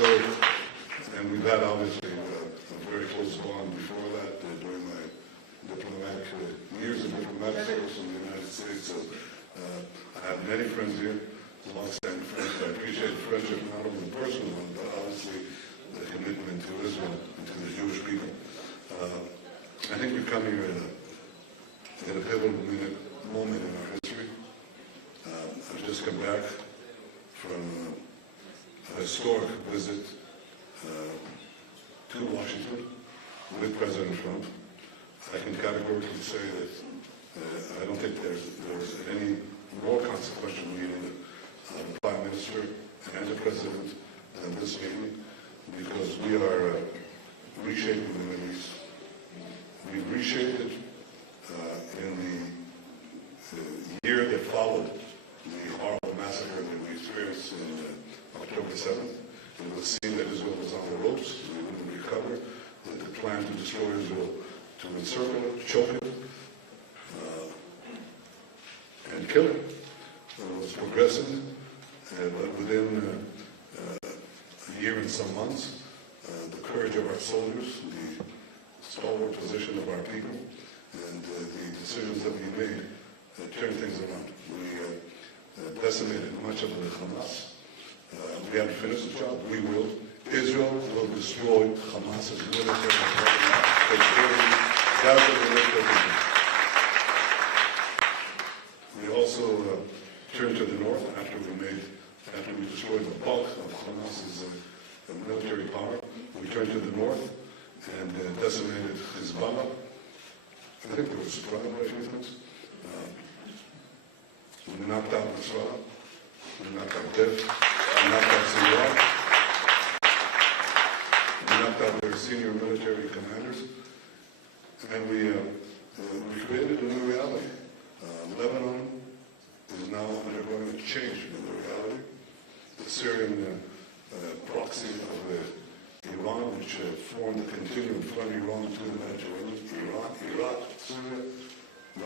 So, and we've had obviously a very close bond before that during my diplomatic years of diplomatic service in the United States. So I have many friends here, long-standing friends. I appreciate the friendship, not only the personal one, but obviously the commitment to Israel and to the Jewish people. I think we've come here at a pivotal moment in our history. I've just come back from a historic visit to Washington with President Trump. I can categorically say that I don't think there's any more consequential meeting of the Prime Minister and the President than this meeting, because we are reshaping the Middle East. We reshaped it in the year that followed the horrible massacre that we experienced in October 7th. It was seen that Israel was on the ropes, we wouldn't recover, that the plan to destroy Israel, to encircle it, choke it, and kill it, was progressing. But within a year and some months, the courage of our soldiers, the stalwart position of our people, and the decisions that we made turned things around. We decimated much of the Hamas. We haven't finished the job. We will. Israel will destroy Hamas's military capability. Gaza will live everything. We also turned to the north after we destroyed the bulk of Hamas's military power. We turned to the north and decimated Hezbollah. I think we were surprised by a few things. We knocked out Nasrallah. We knocked out Dev. We knocked out Syria. We knocked out their senior military commanders. And we created a new reality. Lebanon is now undergoing a change in the reality. The Syrian proxy of Iran, which formed a continuum from Iran to the Mediterranean, Iraq, Syria,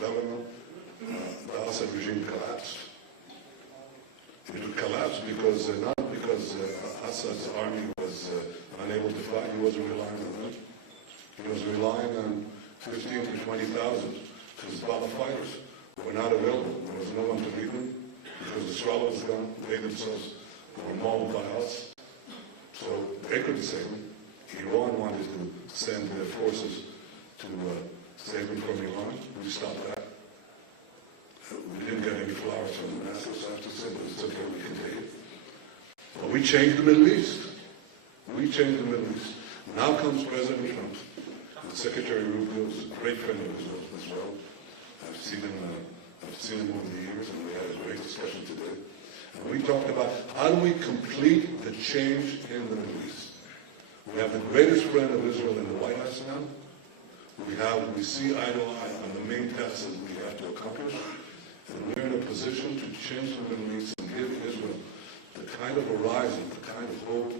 Lebanon, the Assad regime collapsed. It collapsed because, not because Assad's army was unable to fight, he wasn't relying on them. He was relying on 15,000 to 20,000 Hezbollah fighters who were not available. There was no one to lead them because Nasrallah was gone. They themselves were mauled by us. So they couldn't save them. Iran wanted to send their forces to save them from Iran. We stopped that. We didn't get any flowers from Damascus, I have to say, but it's okay, we can take it. But we changed the Middle East. We changed the Middle East. Now comes President Trump. And Secretary Rubio is a great friend of Israel as well. I've seen him over the years, and we had a great discussion today. And we talked about how do we complete the change in the Middle East. We have the greatest friend of Israel in the White House now. We see eye to eye on the main tasks that we have to accomplish. And we're in a position to change the Middle East and give Israel the kind of horizon, the kind of hope,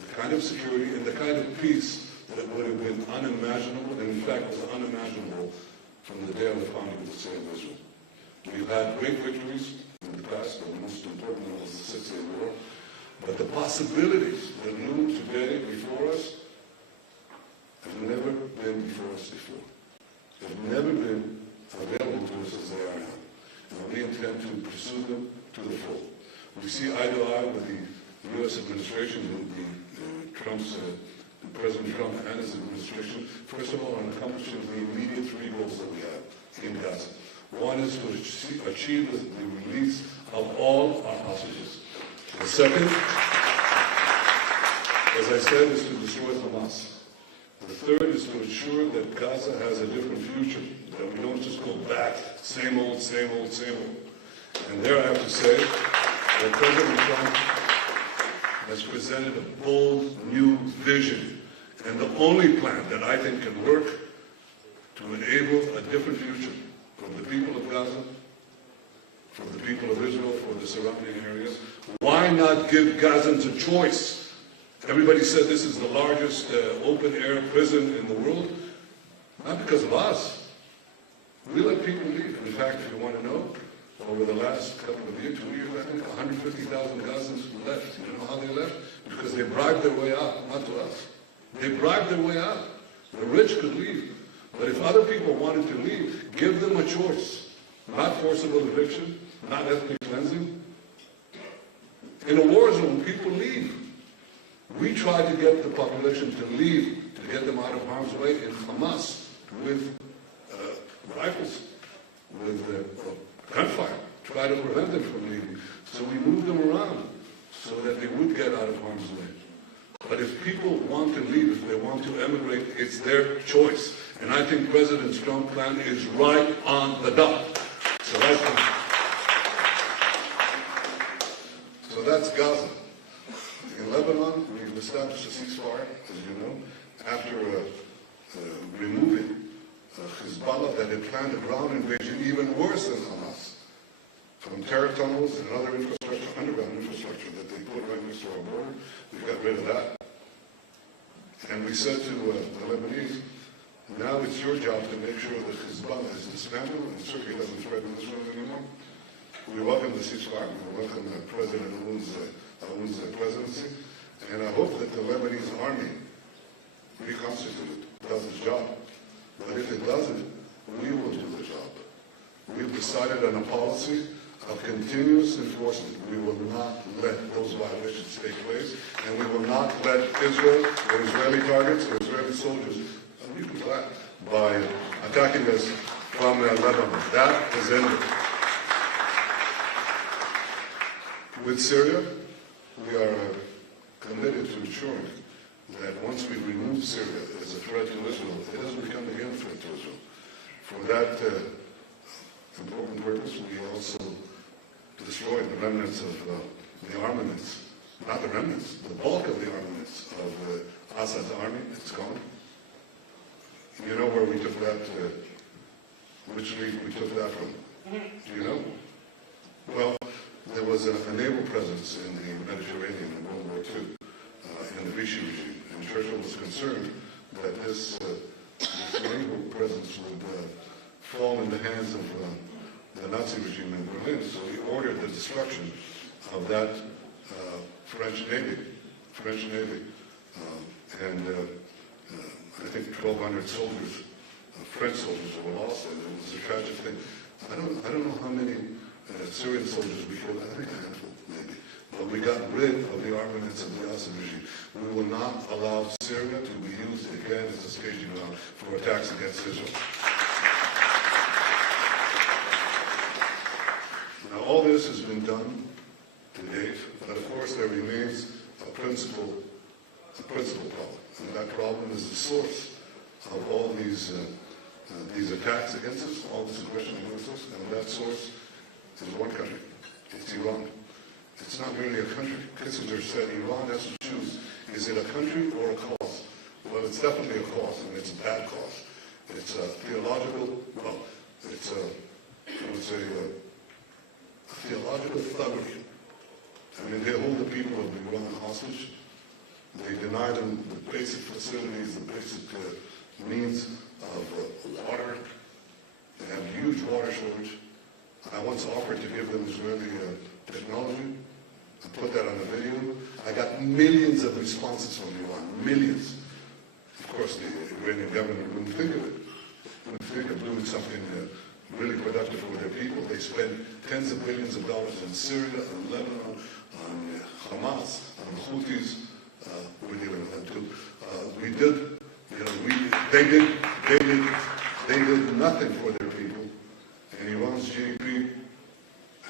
the kind of security, and the kind of peace that would have been unimaginable, and in fact was unimaginable from the day of the founding of the state of Israel. We've had great victories in the past, but the most important one was the 6 Day War. But the possibilities that loom today before us have never been before us before. They've never been available to us as they are now. And we intend to pursue them to the full. We see eye to eye with the U.S. administration, President Trump and his administration, first of all, on accomplishing the immediate 3 goals that we have in Gaza. One is to achieve the release of all our hostages. The second, as I said, is to destroy Hamas. The third is to ensure that Gaza has a different future, that we don't just go back, same old, same old, same old. And there I have to say that President Trump has presented a bold new vision, and the only plan that I think can work to enable a different future for the people of Gaza, for the people of Israel, for the surrounding areas. Why not give Gazans a choice? Everybody said this is the largest open-air prison in the world. Not because of us. We let people leave. In fact, if you want to know, over the last couple of years, 2 years, I think, 150,000 Gazans left. You know how they left? Because they bribed their way out, not to us. They bribed their way out. The rich could leave. But if other people wanted to leave, give them a choice. Not forcible eviction, not ethnic cleansing. In a war zone, people leave. We try to get the population to leave, to get them out of harm's way in Hamas with rifles, with gunfire, try to prevent them from leaving. So we move them around so that they would get out of harm's way. But if people want to leave, if they want to emigrate, it's their choice. And I think President Trump's plan is right on the dot. So that's Gaza. In Lebanon, we've established a ceasefire, as you know, after removing Hezbollah that had planned a ground invasion even worse than Hamas, from terror tunnels and other infrastructure, underground infrastructure that they put right next to our border. We got rid of that. And we said to the Lebanese, now it's your job to make sure that Hezbollah is dismantled and Turkey doesn't threaten Israel anymore. We welcome the ceasefire. We welcome President Aoun's presidency. And I hope that the Lebanese army, reconstituted, does its job. But if it doesn't, we will do the job. We've decided on a policy of continuous enforcement. We will not let those violations take place, and we will not let Israel or Israeli targets or Israeli soldiers by attacking us from Lebanon. That is ended. With Syria, we are committed to ensuring that once we remove Syria as a threat to Israel, it doesn't become again a threat to Israel. For that important purpose, we also destroyed the remnants of the armaments, not the remnants, the bulk of the armaments of Assad's army. It's gone. You know where we took that, which region we took that from? Do you know? Well, there was a naval presence in the Mediterranean in World War II, in the Vichy regime, and Churchill was concerned that this naval presence would fall in the hands of the Nazi regime in Berlin, so he ordered the destruction of that French Navy, and I think 1,200 soldiers, French soldiers, were lost, and it was a tragic thing. I don't know how many Syrian soldiers we killed. I think a handful, maybe. But we got rid of the armaments of the Assad regime. We will not allow Syria to be used again as a staging ground for attacks against Israel. Now, all this has been done to date, but of course there remains a principal problem, and that problem is the source of all these attacks against us, all this aggression against us, and that source is one country. It's Iran. It's not merely a country. Kissinger said Iran has to choose. Is it a country or a cause? Well, it's definitely a cause, and it's a bad cause. It's a theological, well, it's a, I would say, theological thuggery. I mean, they hold the people of Iran hostage. They deny them the basic facilities, the basic means of water. They have huge water shortage. I once offered to give them Israeli technology. I put that on a video. I got millions of responses from Iran, millions. Of course, the Iranian government wouldn't think of it. Wouldn't think of doing something really productive for their people. They spend tens of billions of dollars in Syria, on Lebanon, on Hamas, on the Houthis. We're dealing with them too. We did, you know, they did nothing for their people. And Iran's GDP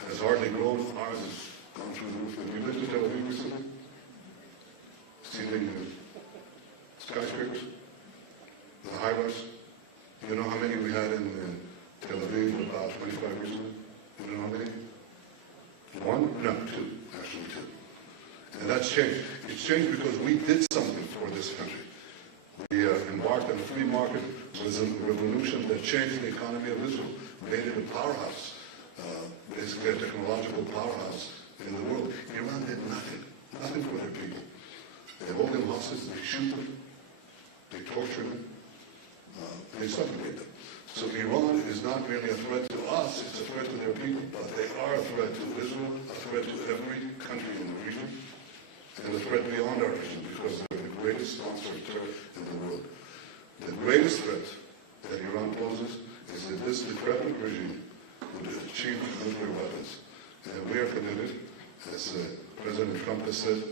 has hardly grown. Ours has gone through the roof. Have you been to Tel Aviv recently? Seen skyscrapers? The high-rise? You know how many we had in Tel Aviv about 25 years ago? You know how many? One? No, two. Actually two. And that's changed. It's changed because we did something for this country. We embarked on a free market revolution that changed the economy of Israel, made it a powerhouse, basically a technological powerhouse in the world. Iran did nothing for their people. They hold them hostage, they shoot them, they torture them, and they suffocate them. So Iran is not merely a threat to us, it's a threat to their people, but they are a threat to Israel, a threat to every country in the region, and a threat beyond our region. terror in the world. The greatest threat that Iran poses is that this decrepit regime would achieve nuclear weapons. And we are committed, as President Trump has said,